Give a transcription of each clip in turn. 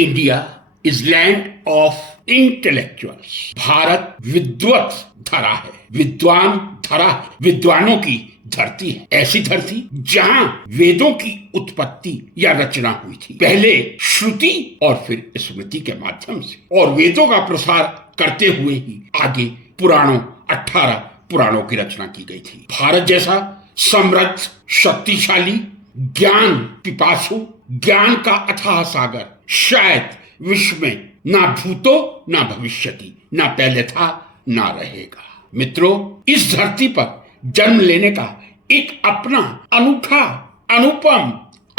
India is land of intellectuals. Bharat विद्वत धरा है, विद्वान धरा है, विद्वानों की धरती है। ऐसी धरती जहां वेदों की उत्पत्ति या रचना हुई थी, पहले श्रुति और फिर स्मृति के माध्यम से, और वेदों का प्रसार करते हुए ही आगे पुराणों 18 पुराणों की रचना की गई थी। भारत जैसा समृद्ध, शक्तिशाली, ज्ञान पिपासु, ज्ञान का अथाह सागर शायद विश्व में ना भूतो ना भविष्यति, ना पहले था ना रहेगा। मित्रों, इस धरती पर जन्म लेने का एक अपना अनूठा, अनुपम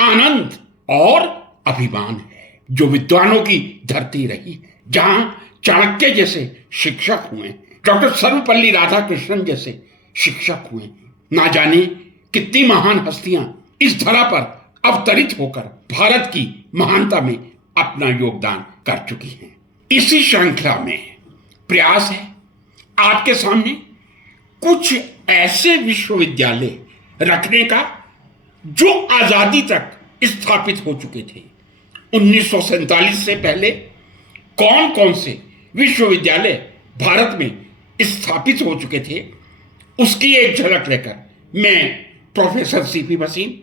आनंद और अभिमान है, जो विद्वानों की धरती रही है, जहां चाणक्य जैसे शिक्षक हुए, डॉक्टर सर्वपल्ली राधाकृष्णन जैसे शिक्षक हुए, ना जाने कितनी महान हस्तियां इस धरा पर अवतरित होकर भारत की महानता में अपना योगदान कर चुकी हैं। इसी श्रृंखला में प्रयास है आपके सामने कुछ ऐसे विश्वविद्यालय रखने का जो आजादी तक स्थापित हो चुके थे। 1947 से पहले कौन कौन से विश्वविद्यालय भारत में स्थापित हो चुके थे, उसकी एक झलक लेकर मैं प्रोफेसर सीपी भसीन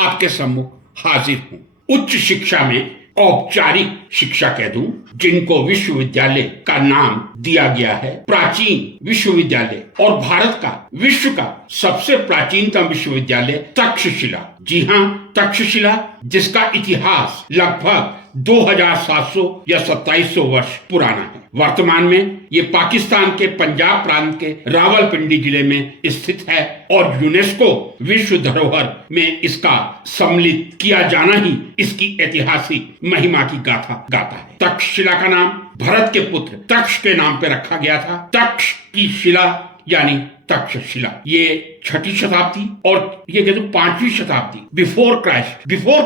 आपके सम्मुख हाजिर हूं। उच्च शिक्षा में औपचारिक शिक्षा कह दूं, जिनको विश्वविद्यालय का नाम दिया गया है प्राचीन विश्वविद्यालय, और भारत का विश्व का सबसे प्राचीनतम विश्वविद्यालय तक्षशिला। जी हां, तक्षशिला, जिसका इतिहास लगभग 2700 या 2700 वर्ष पुराना है। वर्तमान में ये पाकिस्तान के पंजाब प्रांत के रावलपिंडी जिले में स्थित है और यूनेस्को विश्व धरोहर में इसका सम्मिलित किया जाना ही इसकी ऐतिहासिक महिमा की गाथा गाता है। तक्षशिला का नाम भरत के पुत्र तक्ष के नाम पे रखा गया था। तक्ष की शिला यानी तक्षशिला, ये 6ठी शताब्दी और ये कहते 5वीं शताब्दी बिफोर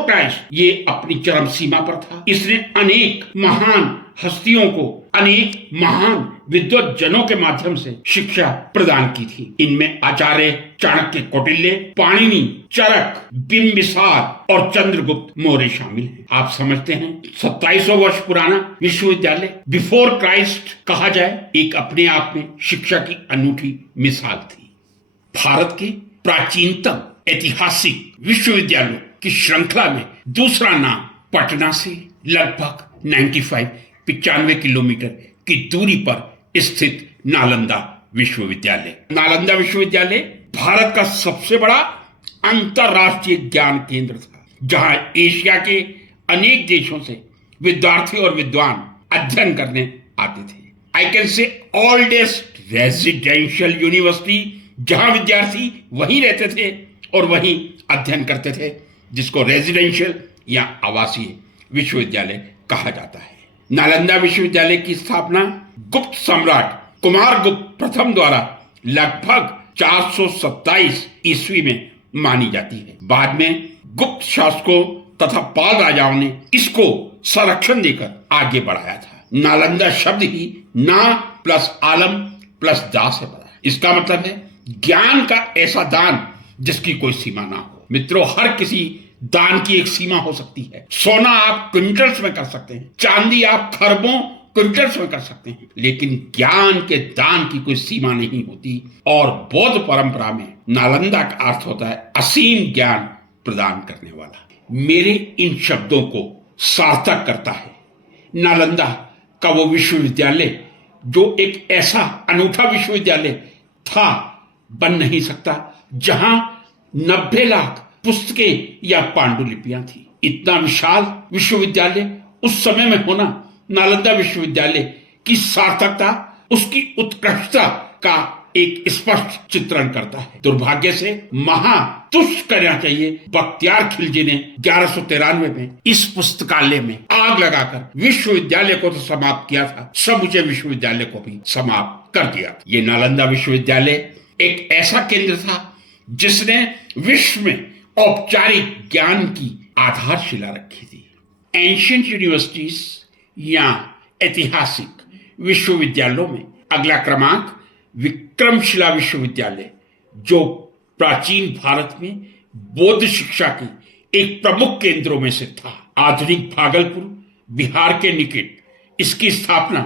क्राइस्ट ये अपनी चरम सीमा पर था। इसने अनेक महान हस्तियों को, अनेक महान विद्वत जनों के माध्यम से शिक्षा प्रदान की थी। इनमें आचार्य चाणक्य कौटिल्य, पाणिनि, चरक, बिंबिसार और चंद्रगुप्त मौर्य शामिल हैं। आप समझते हैं 2700 वर्ष पुराना विश्वविद्यालय बिफोर क्राइस्ट कहा जाए, एक अपने आप में शिक्षा की अनूठी मिसाल थी। भारत के प्राचीनतम ऐतिहासिक विश्वविद्यालयों की श्रृंखला में दूसरा नाम पटना से लगभग 95 किलोमीटर की दूरी पर स्थित नालंदा विश्वविद्यालय। नालंदा विश्वविद्यालय भारत का सबसे बड़ा अंतरराष्ट्रीय ज्ञान केंद्र था, जहां एशिया के अनेक देशों से विद्यार्थी और विद्वान अध्ययन करने आते थे। I can say oldest residential university, जहां विद्यार्थी वहीं रहते थे और वहीं अध्ययन करते थे, जिसको रेजिडेंशियल या आवासीय विश्वविद्यालय कहा जाता है। नालंदा विश्वविद्यालय की स्थापना गुप्त सम्राट कुमारगुप्त प्रथम द्वारा लगभग 427 ईस्वी में मानी जाती है। बाद में गुप्त शासकों तथा पाल राजाओं ने इसको संरक्षण देकर आगे बढ़ाया था। नालंदा शब्द ही ना प्लस आलम प्लस दा से बना है। इसका मतलब है ज्ञान का ऐसा दान जिसकी कोई सीमा ना हो। मित्रों, हर किसी दान की एक सीमा हो सकती है। सोना आप क्विंटल्स में कर सकते हैं, चांदी आप खरबों क्विंटल्स में कर सकते हैं, लेकिन ज्ञान के दान की कोई सीमा नहीं होती। और बौद्ध परंपरा में नालंदा का अर्थ होता है असीम ज्ञान प्रदान करने वाला। मेरे इन शब्दों को सार्थक करता है नालंदा का वो विश्वविद्यालय जो एक ऐसा अनूठा विश्वविद्यालय था, बन नहीं सकता, जहां 90 लाख पुस्तकें या पांडुलिपियां थी। इतना विशाल विश्वविद्यालय उस समय में होना नालंदा विश्वविद्यालय की सार्थकता, उसकी उत्कृष्टता का एक स्पष्ट चित्रण करता है। दुर्भाग्य से महातुष्ट करना चाहिए, बख्तियार खिलजी ने 1193 में इस पुस्तकालय में आग लगाकर विश्वविद्यालय को तो समाप्त किया था, समूचे विश्वविद्यालय को भी समाप्त कर दिया। ये नालंदा विश्वविद्यालय एक ऐसा केंद्र था जिसने विश्व में औपचारिक ज्ञान की आधारशिला रखी थी। एंशिएंट यूनिवर्सिटीज या ऐतिहासिक विश्वविद्यालयों में अगला क्रमांक विक्रमशिला विश्वविद्यालय, जो प्राचीन भारत में बौद्ध शिक्षा के एक प्रमुख केंद्रों में से था। आधुनिक भागलपुर, बिहार के निकट इसकी स्थापना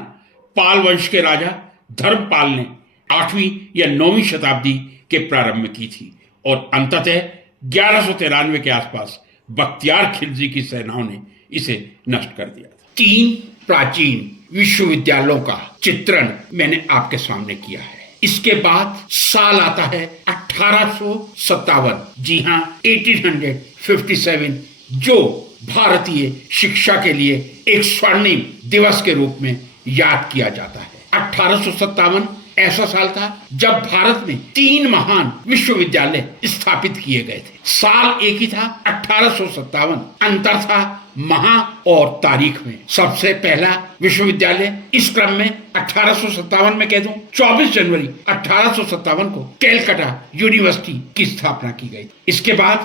पाल वंश के राजा धर्मपाल ने 8वीं या 9वीं शताब्दी के प्रारंभ में की थी और अंततः 1193 के आसपास बख्तियार खिलजी की सेनाओं ने इसे नष्ट कर दिया था। 3 प्राचीन विश्वविद्यालयों का चित्रण मैंने आपके सामने किया है। इसके बाद साल आता है 1857, जी हां 1857, जो भारतीय शिक्षा के लिए एक स्वर्णिम दिवस के रूप में याद किया जाता है। 1857 ऐसा साल था जब भारत में 3 महान विश्वविद्यालय स्थापित किए गए थे। साल एक ही था 1857, अंतर था माह और तारीख में। सबसे पहला विश्वविद्यालय इस क्रम में 1857 में कह दूं 24 जनवरी 1857 को कैलकाटा यूनिवर्सिटी की स्थापना की गई। इसके बाद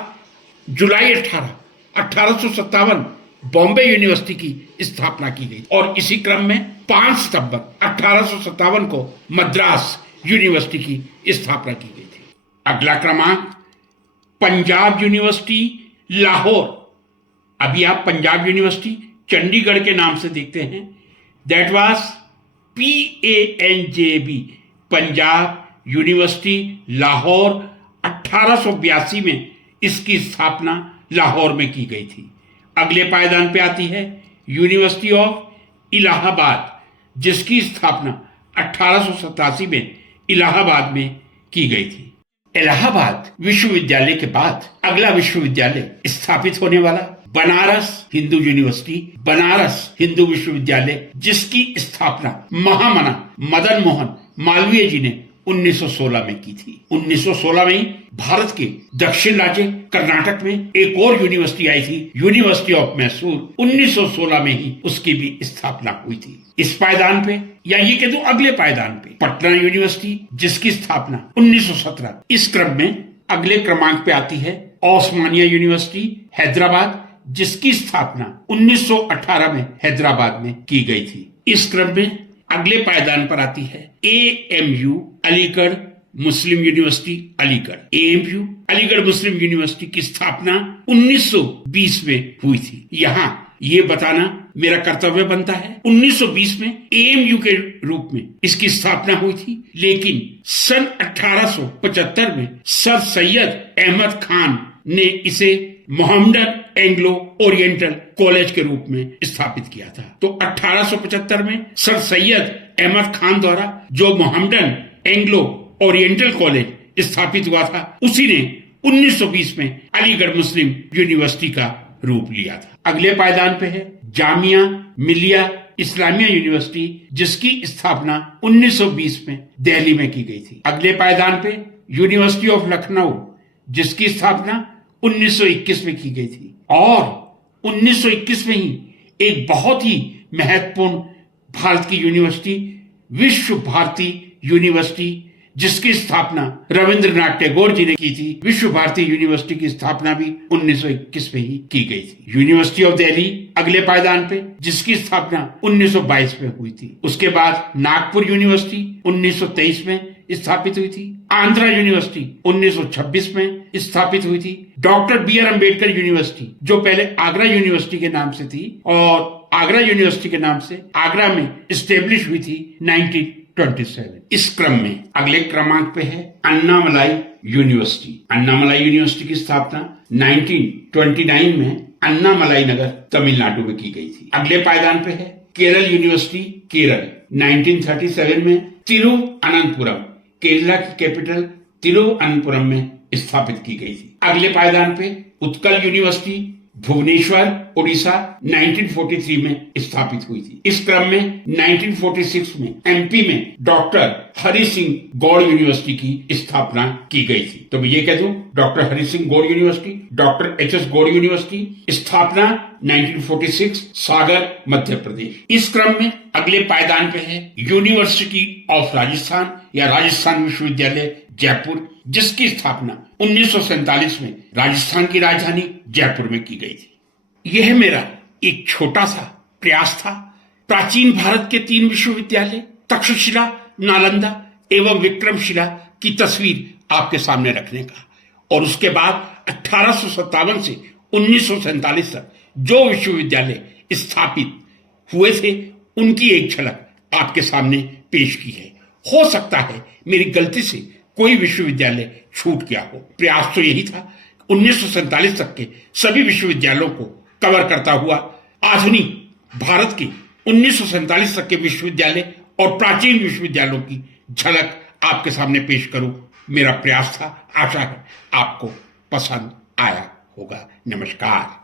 जुलाई 1857 बॉम्बे यूनिवर्सिटी की स्थापना की गई और इसी क्रम में 5 सितंबर 1857 को मद्रास यूनिवर्सिटी की स्थापना की गई थी। अगला क्रमांक पंजाब यूनिवर्सिटी लाहौर। अभी आप पंजाब यूनिवर्सिटी चंडीगढ़ के नाम से देखते हैं, that was PANJB, Punjab university Lahore. 1882 में इसकी स्थापना लाहौर में की गई थी। अगले पायदान पे आती है यूनिवर्सिटी ऑफ इलाहाबाद, जिसकी स्थापना 1887 में इलाहाबाद में की गई थी। इलाहाबाद विश्वविद्यालय के बाद अगला विश्वविद्यालय स्थापित होने वाला बनारस हिंदू यूनिवर्सिटी, बनारस हिंदू विश्वविद्यालय, जिसकी स्थापना महामना मदन मोहन मालवीय जी ने 1916 में की थी। 1916 में ही भारत के दक्षिण राज्य कर्नाटक में एक और यूनिवर्सिटी आई थी, यूनिवर्सिटी ऑफ मैसूर। 1916 में ही उसकी भी स्थापना हुई थी। इस पायदान पे या ये कह दूं अगले पायदान पे पटना यूनिवर्सिटी, जिसकी स्थापना 1917। इस क्रम में अगले क्रमांक पे आती है ओस्मानिया यूनिवर्सिटी हैदराबाद, जिसकी स्थापना 1918 में हैदराबाद में की गई थी। इस क्रम में अगले पायदान पर आती है AMU अलीगढ़ मुस्लिम यूनिवर्सिटी अलीगढ़। AMU अलीगढ़ मुस्लिम यूनिवर्सिटी की स्थापना 1920 में हुई थी। यहाँ ये बताना मेरा कर्तव्य बनता है 1920 में AMU के रूप में इसकी स्थापना हुई थी, लेकिन सन 1875 में सर सैयद अहमद खान ने इसे मोहम्मदन एंग्लो ओरिएंटल कॉलेज के रूप में स्थापित किया था। तो 1875 में सर सैयद अहमद खान द्वारा जो मोहम्मदन एंग्लो ओरिएंटल कॉलेज स्थापित हुआ था, उसी ने 1920 में अलीगढ़ मुस्लिम यूनिवर्सिटी का रूप लिया था। अगले पायदान पे है जामिया मिलिया इस्लामिया यूनिवर्सिटी, जिसकी स्थापना 1920 में दिल्ली में की गई थी। अगले पायदान पे यूनिवर्सिटी ऑफ लखनऊ, जिसकी स्थापना 1921 में की गई थी और 1921 में ही एक बहुत ही महत्वपूर्ण भारत की यूनिवर्सिटी विश्व भारती यूनिवर्सिटी, जिसकी स्थापना रविंद्रनाथ टैगोर जी ने की थी। विश्व भारती यूनिवर्सिटी की स्थापना भी 1921 में ही की गई थी। यूनिवर्सिटी ऑफ दिल्ली अगले पायदान पे, जिसकी स्थापना 1922 में हुई थी। उसके बाद नागपुर यूनिवर्सिटी 1923 में स्थापित हुई थी। आंध्रा यूनिवर्सिटी 1926 में स्थापित हुई थी। डॉक्टर BR अम्बेडकर यूनिवर्सिटी, जो पहले आगरा यूनिवर्सिटी के नाम से थी और आगरा यूनिवर्सिटी के नाम से आगरा में स्टेब्लिश हुई थी 1927। इस क्रम में अगले क्रमांक पे है अन्नामलाई यूनिवर्सिटी। अन्नामलाई यूनिवर्सिटी की स्थापना 1929 में अन्नामलाई नगर तमिलनाडु में की गई थी। अगले पायदान पे है केरल यूनिवर्सिटी केरल। 1937 में तिरुअनंतपुरम, केरला की कैपिटल तिरुअनंतपुरम में स्थापित की गई थी। अगले पायदान पे उत्कल यूनिवर्सिटी भुवनेश्वर उड़ीसा 1943 में स्थापित हुई थी। इस क्रम में 1946 में MP में डॉक्टर हरि सिंह गौड़ यूनिवर्सिटी की स्थापना की गई थी। तो मैं ये कह दूं doctor Hari Singh Gaur university, doctor HS Gaur university, स्थापना 1946 सागर मध्य प्रदेश। इस क्रम में अगले पायदान पे है यूनिवर्सिटी ऑफ राजस्थान या राजस्थान विश्वविद्यालय जयपुर, जिसकी स्थापना 1947 में राजस्थान की राजधानी जयपुर में की गई थी। यह मेरा एक छोटा सा प्रयास था प्राचीन भारत के 3 विश्वविद्यालय तक्षशिला, नालंदा एवं विक्रमशिला की तस्वीर आपके सामने रखने का, और उसके बाद 1857 से 1947 तक जो विश्वविद्यालय स्थापित हुए थे उनकी एक झलक आपके सामने पेश की है। हो सकता है मेरी गलती से कोई विश्वविद्यालय छूट गया हो। प्रयास तो यही था 1947 तक के सभी विश्वविद्यालयों को कवर करता हुआ आधुनिक भारत के 1947 तक के विश्वविद्यालय और प्राचीन विश्वविद्यालयों की झलक आपके सामने पेश करूं। मेरा प्रयास था। आशा है आपको पसंद आया होगा। नमस्कार।